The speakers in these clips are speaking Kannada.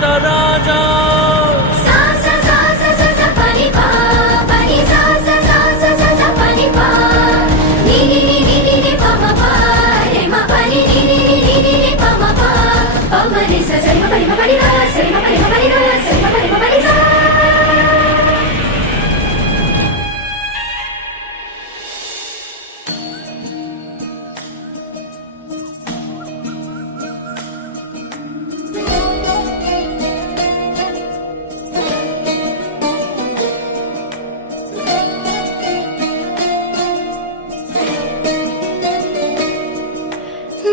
ನಟರಾಜ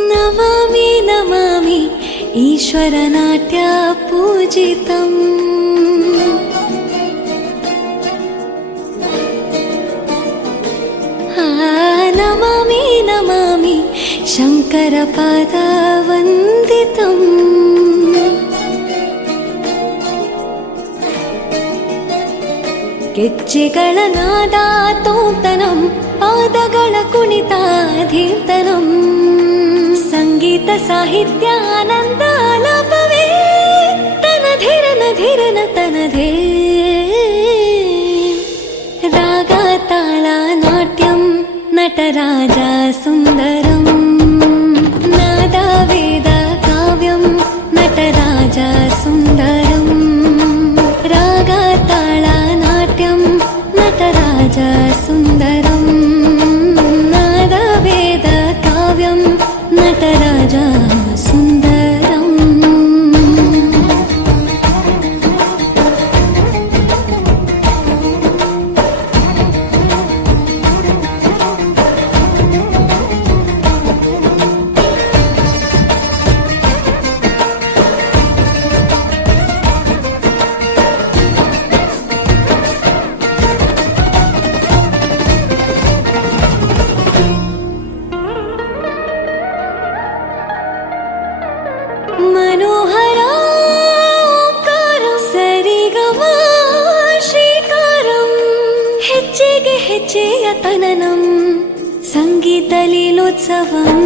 ನಮಾಮಿ ನಮಾಮಿ ಈಶ್ವರನಾಟ್ಯ ಪೂಜಿತಂ ನಮಾಮಿ ನಮಾಮಿ ಶಂಕರ ಪಾದ ವಂದಿತಂ ಗೆಜ್ಜೆಗಳ ನಾದ ತೋಂತನಂ ಪಾದಗಳ ಕುಣಿತಾಧೀರ್ತನಂ ಸಂಗೀತ ಸಾಹಿತ್ಯ ಆನಂದ ಆಲಾಪವೇ ತನಧಿರನ ಧಿರನ ತನಧೇ ರಾಗ ತಾಳ ನಾಟ್ಯಂ ನಟರಾಜ ಸುಂದರಂ ನಾದ ವೇದ ಕಾವ್ಯಂ ನಟರಾಜ ಸುಂದರಂ ರಾಗ ತಾಳ ನಾಟ್ಯಂ ನಟರಾಜ ಸುಂದರಂ ನಾದ ವೇದ ಕಾವ್ಯಂ ನಟರಾಜ ಸುಂದರಂ मनोहर ओंकारं सरिगम श्रीकारं ಹೆಜ್ಜೆಗೆ ಹೆಜ್ಜೆಯ ತನನಂ ಸಂಗೀತ ಲೀಲೋತ್ಸವಂ